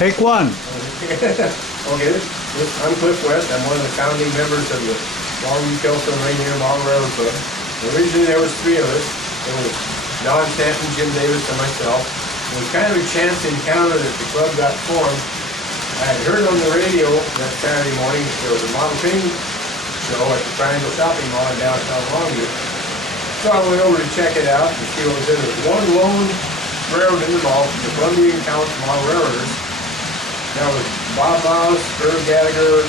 Take one. Okay, I'm Cliff West. I'm one of the founding members of the Longview, Kelso, and Rainier Model Railroad Club. Originally there was three of us. There was Don Stanton, Jim Davis, and myself. It was kind of a chance encounter that the club got formed. I had heard on the radio that Saturday morning that there was a model train show at the Triangle Shopping Mall in downtown Longview. So I went over to check it out and see what was in it. There was one lone railroad in the mall, the Columbia County Model Railroaders. That was Bob Mouse, Irv Gallagher,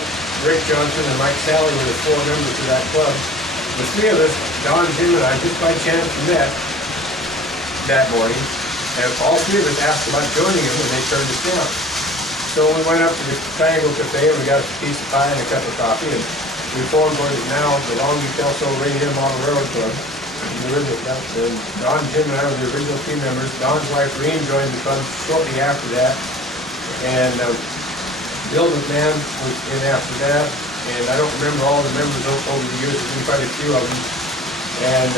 Rick Johnson, and Mike Sally were the four members of that club. The three of us, Don, Jim, and I, just by chance met that morning, and all three of us asked about joining them, and they turned us down. So we went up to the Triangle Cafe, and we got a piece of pie and a cup of coffee, and we formed what is now the Longview, Kelso, Rainier Model Railroad Club. Don, Jim, and I were the original team members. Don's wife, Rainier, joined the club shortly after that. And Bill McMahon was in after that, and I don't remember all the members over the years. There's been quite a few of them. And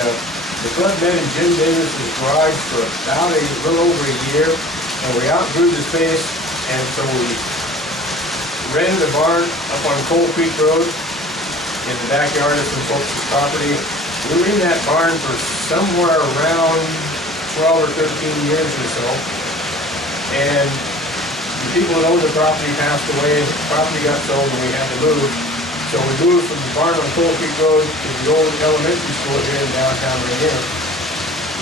the club met in Jim Davis's garage for about a little over a year, and we outgrew the space, and so we rented a barn up on Coal Creek Road in the backyard of some folks' property. We were in that barn for somewhere around 12 or 13 years or so, and the people that owned the property passed away, the property got sold, and we had to move. So we moved from the barn on Coal Creek Road to the old elementary school here in downtown Rainier.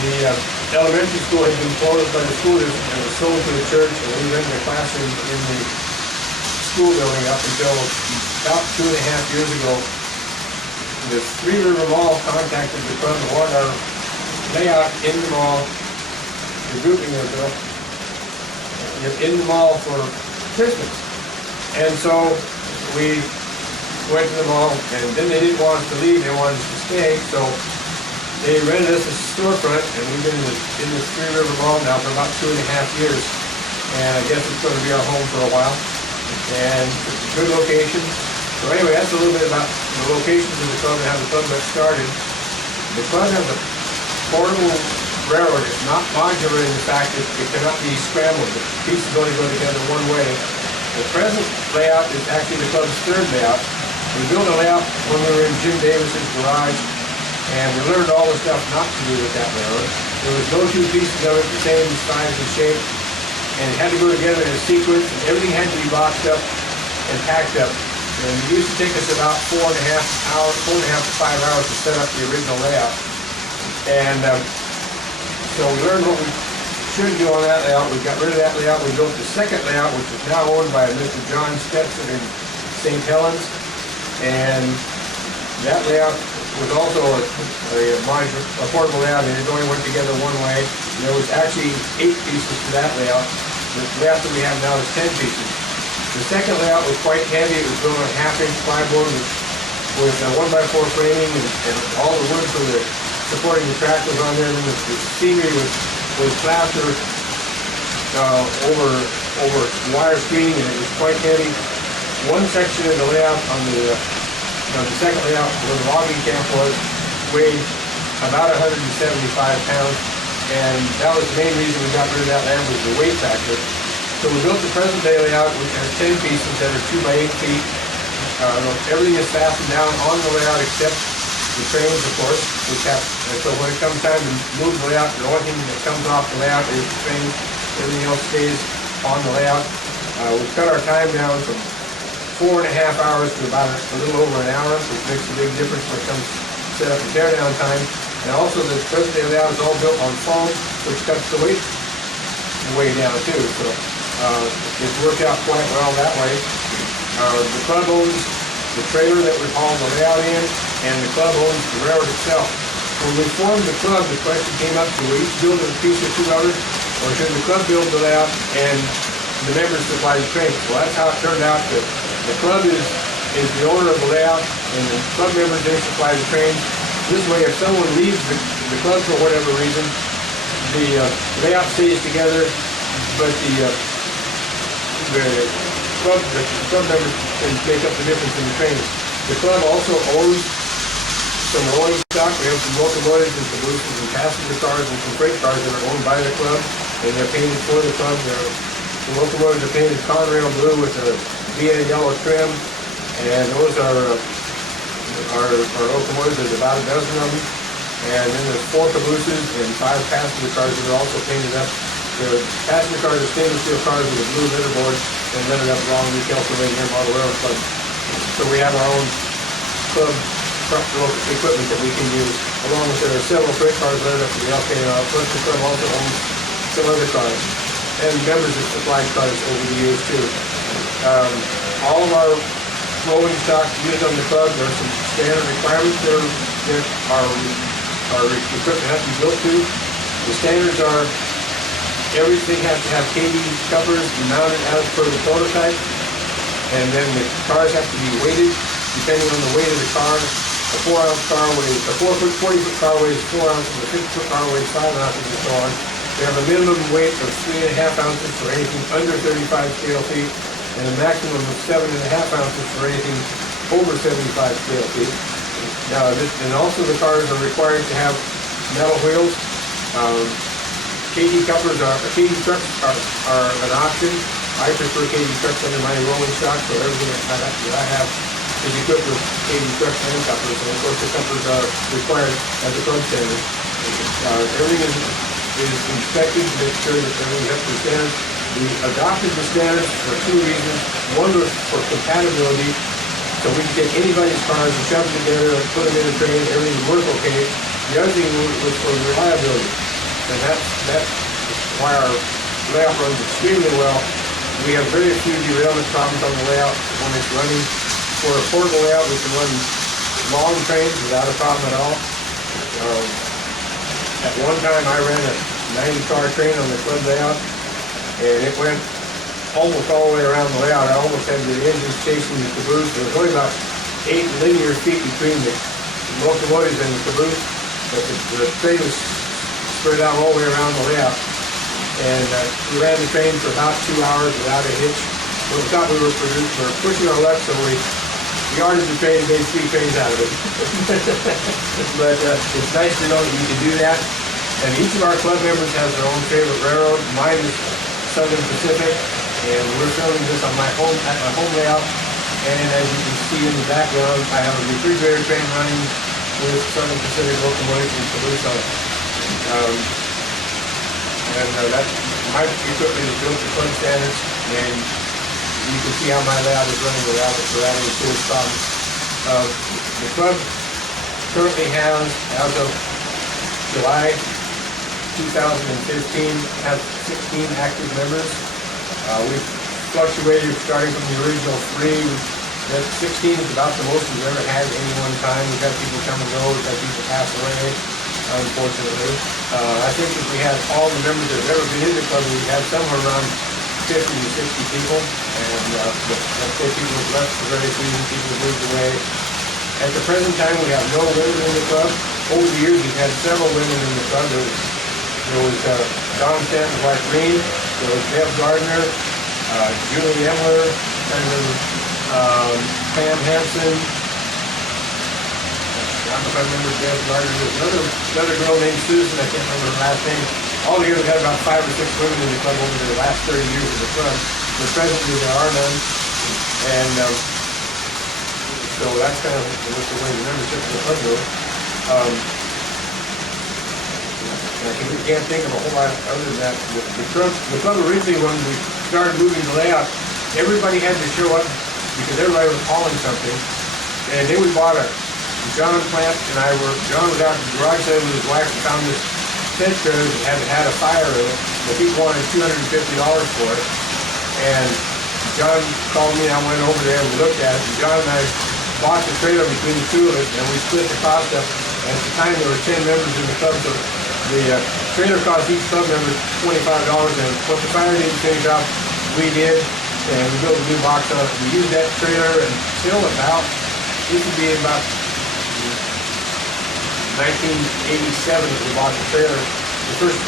The elementary school had been closed by the school district and was sold to the church, and we rented a classroom in the school building up until about 2.5 years ago. The Three River Mall contacted the club and wanted our layout in the mall, the grouping there, Bill, in the mall for Christmas. And so we went to the mall, and then they didn't want us to leave, they wanted us to stay, so they rented us a storefront, and we've been in this Three River Mall now for about 2.5 years, and I guess it's going to be our home for a while, and it's a good location. So anyway, that's a little bit about the locations of the club and how the club got started. The club has a portable railroad. It's not modular in the fact that it cannot be scrambled. The pieces only go together one way. The present layout is actually the club's third layout. We built a layout when we were in Jim Davis's garage, and we learned all the stuff not to do with that railroad. There was no two pieces of it the same size and shape, and it had to go together in a sequence, and everything had to be boxed up and packed up. And it used to take us about 4.5 to 5 hours to set up the original layout. And so we learned what we should do on that layout. We got rid of that layout. We built the second layout, which is now owned by Mr. John Stetson in St. Helens. And that layout was also a portable layout, and it only went together one way. There was actually 8 pieces to that layout. The layout that we have now is 10 pieces. The second layout was quite heavy. It was built on 1/2-inch plywood with 1x4 framing, and all the wood for the supporting the track was on there, and the scenery was plaster over wire screening, and it was quite heavy. One section of the layout on the second layout where the logging camp was weighed about 175 pounds, and that was the main reason we got rid of that land, was the weight factor. So we built the present day layout, which has 10 pieces that are 2 by 8 feet. Everything is fastened down on the layout except the trains, of course, and so when it comes time to move the layout, the only thing that comes off the layout is the trains. Everything else stays on the layout. We've cut our time down from 4.5 hours to about a little over an hour, which makes a big difference when it comes to set up and tear down time. And also the present day layout is all built on foam, which cuts the weight way down too. So it's worked out quite well that way. The club owns the trailer that we haul the layout in, and the club owns the railroad itself. When we formed the club, the question came up, should we each build a piece or two of it, or should the club build the layout and the members supply the trains? Well, that's how it turned out. That the club is the owner of the layout, and the club members then supply the trains. This way, if someone leaves the club for whatever reason, the layout stays together, but the club members can make up the difference in the trains. The club also owns some rolling stock. We have some locomotives and some locomotives and passenger cars and some freight cars that are owned by the club, and they're painted for the club. They're The locomotives are painted Conrail blue with a VA yellow trim, and those are locomotives. There's about a dozen of them. And then there's 4 cabooses and 5 passenger cars that are also painted up. The passenger cars are stainless steel cars with a blue letterboard and lettered up Longview, Kelso, Rainier Model Railroad Club. So we have our own club truck equipment that we can use, along with there are several freight cars lettered up to the LK&R. Plus the club also owns some other cars, and members have supplied cars over the years too. All of our rolling stock used on the club, there are some standard requirements that our equipment has to be built to. The standards are everything has to have KD couplers mounted as per the prototype, and then the cars have to be weighted depending on the weight of the car. A 4-ounce car weighs, a 40-foot car weighs 4 ounces, a 50-foot car weighs 5 ounces, and so on. We have a minimum weight of 3.5 ounces for anything under 35 scale feet, and a maximum of 7.5 ounces for anything over 75 scale feet. Now, and also the cars are required to have metal wheels. KD couplers KD trucks are an option. I prefer KD trucks under my rolling stock, so everything that I have is equipped with KD trucks and couplers. And of course, the couplers are required as a club standard. Everything is inspected to make sure that everything's up to standards. We adopted the standards for 2 reasons. One was for compatibility, so we can take anybody's cars and shove them together and put them in a train, everything would work okay. The other thing was for reliability, and that's why our layout runs extremely well. We have very few derailment problems on the layout when it's running. For a portable layout, we can run long trains without a problem at all. At one time, I ran a 90-car train on the club layout, and it went almost all the way around the layout. I almost had the engines chasing the caboose. There was only about 8 linear feet between the locomotives and the caboose, but the train was spread out all the way around the layout. And we ran the train for about 2 hours without a hitch. So we thought we were pushing our luck, so we yarded the train and made 3 trains out of it. But it's nice to know that you can do that. And each of our club members has their own favorite railroad. Mine is Southern Pacific, and we're filming this on at my home layout. And as you can see in the background, I have a refrigerator train running with Southern Pacific locomotives and caboose on it. My equipment is built to club standards, and you can see how my layout is running without any serious problems. The club currently has, as of July 2015, has 16 active members. We've fluctuated starting from the original 3. That 16 is about the most we've ever had at any one time. We've had people come and go, we've had people pass away, unfortunately. I think if we had all the members that have ever been in the club, we've had somewhere around 50 to 60 people, and let's say people have left for various reasons, people have moved away. At the present time, we have no women in the club. Over the years, we've had several women in the club. There was Don Stanton's wife, Rainier. There was Deb Gardner, Julie Emler, Pam Hansen. I don't know if I remember Deb Gardner. There's another girl named Susan. I can't remember her last name. All together, we've had about 5 or 6 women in the club over the last 30 years of the club. But presently, there are none. And so that's kind of the way the membership of the club goes. I can't think of a whole lot other than that. The club originally, when we started moving the layout, everybody had to show up because everybody was hauling something. And then we bought John Plant and John was out in the garage sale with his wife and found this tent trailer that had a fire in it. The people wanted $250 for it. And John called me and I went over there and we looked at it. And John and I bought the trailer between the 2 of us and we split the cost up. And at the time there were 10 members in the club, so the trailer cost each club member $25. And what the fire didn't finish up, we did. And we built a new box on it. We used that trailer until this would be about 1987 that we bought the trailer.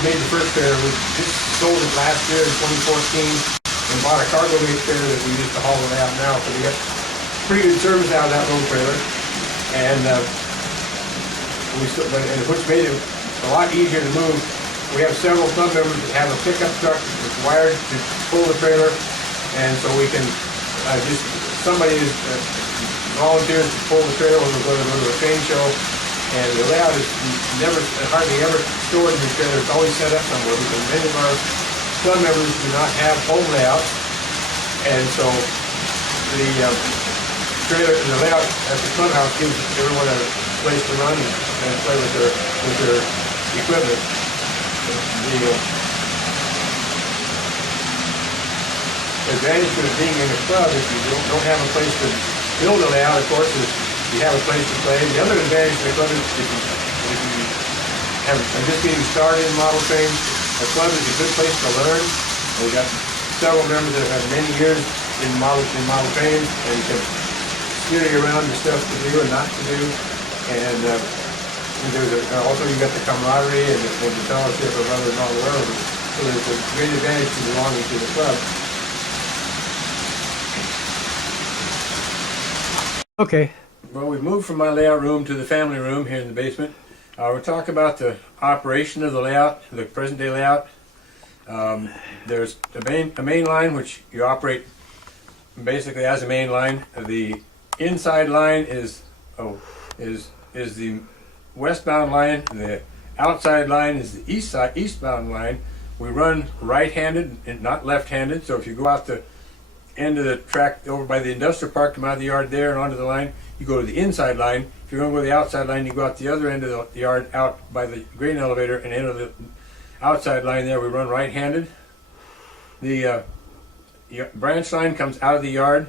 Made the first trailer. We just sold it last year in 2014 and bought a cargo mate trailer that we use to haul it out now. So we got pretty good service out of that little trailer. And which made it a lot easier to move. We have several club members that have a pickup truck that's wired to pull the trailer, and so we can somebody volunteers to pull the trailer when we're going to go to a train show. And the layout is hardly ever stored in the trailer. It's always set up somewhere because many of our club members do not have home layouts, and so the layout at the clubhouse gives everyone a place to run and play with their equipment. The advantage of being in a club, if you don't have a place to build a layout, of course, is you have a place to play. The other advantage of the club is if you are just getting started in model trains, a club is a good place to learn. We've got several members that have had many years in model trains, and you can steer you around the stuff to do and not to do. And also you got the camaraderie and the fellowship of others all around. So there's a great advantage to belonging to the club. Okay. Well, we've moved from my layout room to the family room here in the basement. We'll talk about the operation of the layout, the present day layout. There's a main line which you operate basically as a main line. The inside line is the westbound line. The outside line is the eastbound line. We run right-handed and not left-handed. So if you go out the end of the track over by the industrial park, come out of the yard there and onto the line, you go to the inside line. If you're going to go to the outside line, you go out the other end of the yard out by the grain elevator and enter the outside line there. We run right-handed. The branch line comes out of the yard,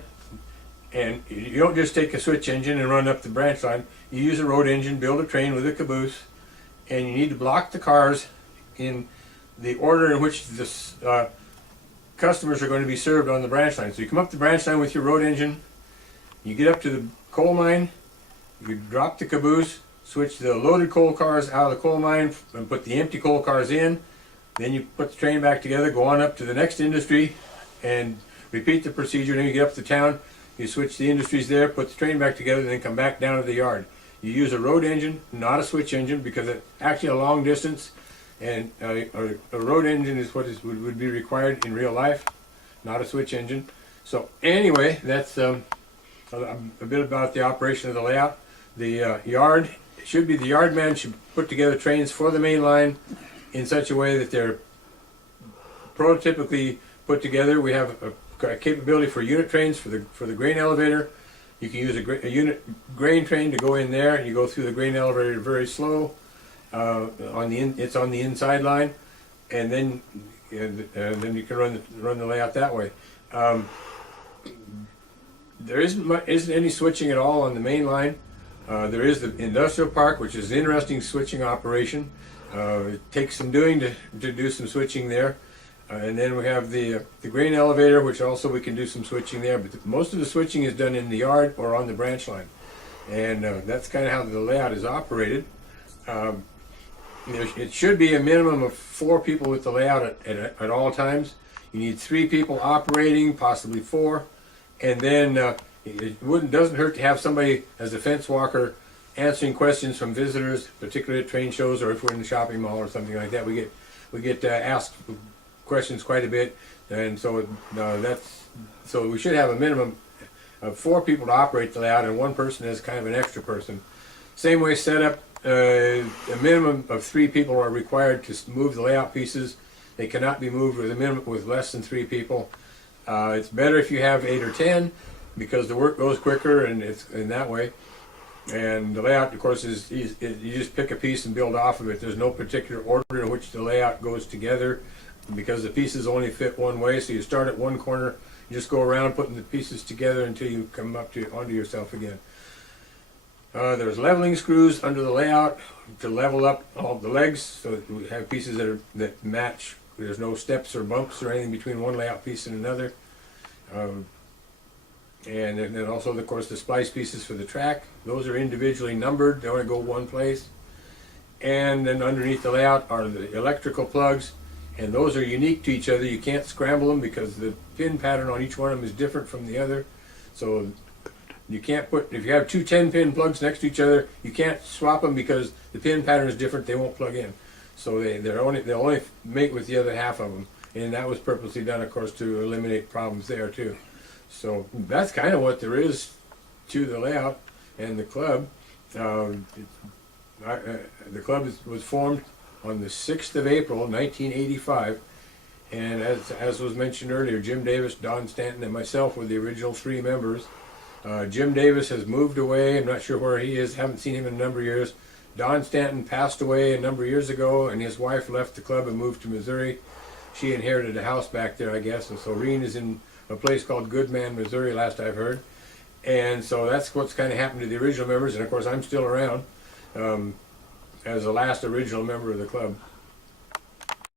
and you don't just take a switch engine and run up the branch line. You use a road engine, build a train with a caboose, and you need to block the cars in the order in which the customers are going to be served on the branch line. So you come up the branch line with your road engine, you get up to the coal mine, you drop the caboose, switch the loaded coal cars out of the coal mine and put the empty coal cars in. Then you put the train back together, go on up to the next industry and repeat the procedure. Then you get up to town, you switch the industries there, put the train back together, and then come back down to the yard. You use a road engine, not a switch engine, because it's actually a long distance, and a road engine is what would be required in real life, not a switch engine. So anyway, that's a bit about the operation of the layout. The yard, the yard man should put together trains for the main line in such a way that they're prototypically put together. We have a capability for unit trains for the grain elevator. You can use a unit grain train to go in there. You go through the grain elevator very slow. It's on the inside line, and then you can run the layout that way. There isn't any switching at all on the main line. There is the industrial park, which is an interesting switching operation. It takes some doing to do some switching there. And then we have the grain elevator, which also we can do some switching there. But most of the switching is done in the yard or on the branch line. And that's kind of how the layout is operated. It should be a minimum of 4 people with the layout at all times. You need 3 people operating, possibly 4. And then it doesn't hurt to have somebody as a fence walker answering questions from visitors, particularly at train shows or if we're in the shopping mall or something like that. We get asked questions quite a bit, and so so we should have a minimum of 4 people to operate the layout, and 1 person as kind of an extra person. Same way set up, a minimum of 3 people are required to move the layout pieces. They cannot be moved with less than 3 people. It's better if you have 8 or 10 because the work goes quicker, and it's in that way. And the layout, of course, is you just pick a piece and build off of it. There's no particular order in which the layout goes together because the pieces only fit one way. So you start at one corner, you just go around putting the pieces together until you come up onto yourself again. There's leveling screws under the layout to level up all the legs, so that we have pieces that match. There's no steps or bumps or anything between one layout piece and another. And then also, of course, the splice pieces for the track. Those are individually numbered. They only go one place. And then underneath the layout are the electrical plugs, and those are unique to each other. You can't scramble them because the pin pattern on each one of them is different from the other. So you can't if you have 2 10-pin plugs next to each other, you can't swap them because the pin pattern is different. They won't plug in. So they'll only mate with the other half of them. and that was purposely done, of course, to eliminate problems there too. So that's kind of what there is to the layout and the club. The club was formed on the 6th of April, 1985, and as was mentioned earlier, Jim Davis, Don Stanton, and myself were the original 3 members. Jim Davis has moved away. I'm not sure where he is. Haven't seen him in a number of years. Don Stanton passed away a number of years ago, and his wife left the club and moved to Missouri. She inherited a house back there, I guess, and so Reen is in a place called Goodman, Missouri, last I've heard. And so that's what's kind of happened to the original members, and of course I'm still around as the last original member of the club.